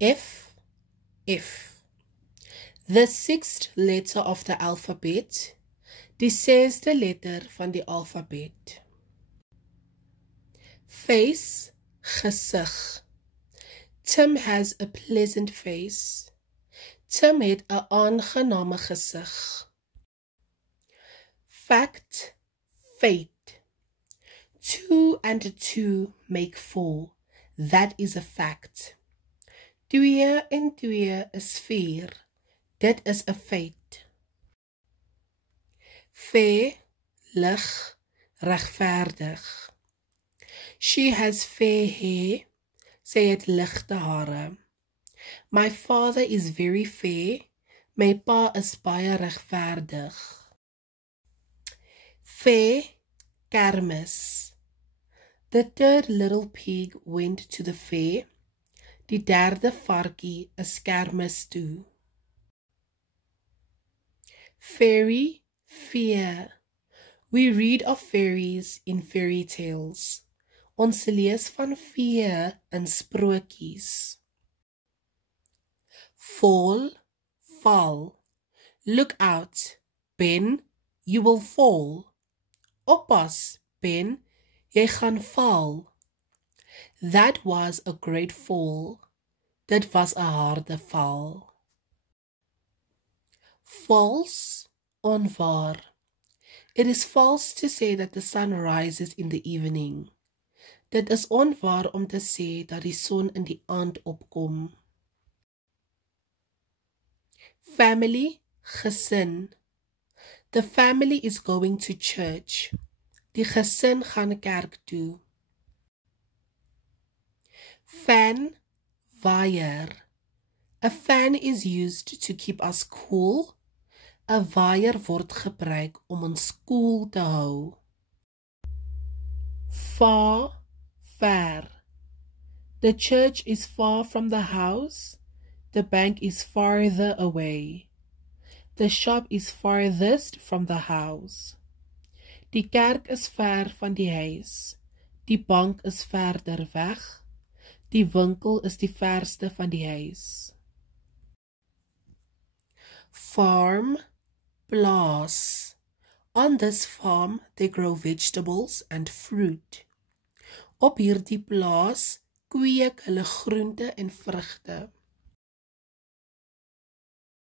F, F. The sixth letter of the alphabet. Die zesde letter van die alfabet. Face, gesig. Tim has a pleasant face. Tim het 'n aangename gesig. Fact, fate. 2 and 2 make 4. That is a fact. 2 en 2 is 4. Dit is 'n feit. Fair, lig, regverdig. She has fair hair. Sy het ligte hare. My father is very fair. My pa is baie regverdig. Fair, kermis. The third little pig went to the fair. Die derde varkie is kermis toe. Fairy, fear. We read of fairies in fairy tales. Ons lees van fee in sprokies. Fall, val. Look out, Ben, you will fall. Oppas, Ben, jy gaan val. That was a great fall. Dit was 'n harde val. False, onwaar. It is false to say that the sun rises in the evening. Dit is onwaar om te sê dat die son in die aand opkom. Family, gesin. The family is going to church. Die gesin gaan kerk toe. Fan, waier. A fan is used to keep us cool. 'n Waier word gebruik om ons koel te hou. Far, ver. The church is far from the house. The bank is farther away. The shop is farthest from the house. Die kerk is ver van die huis. Die bank is verder weg. Die winkel is die verste van die huis. Farm, plaas. On this farm they grow vegetables and fruit. Op hierdie plaas kweek hulle groente en vrugte.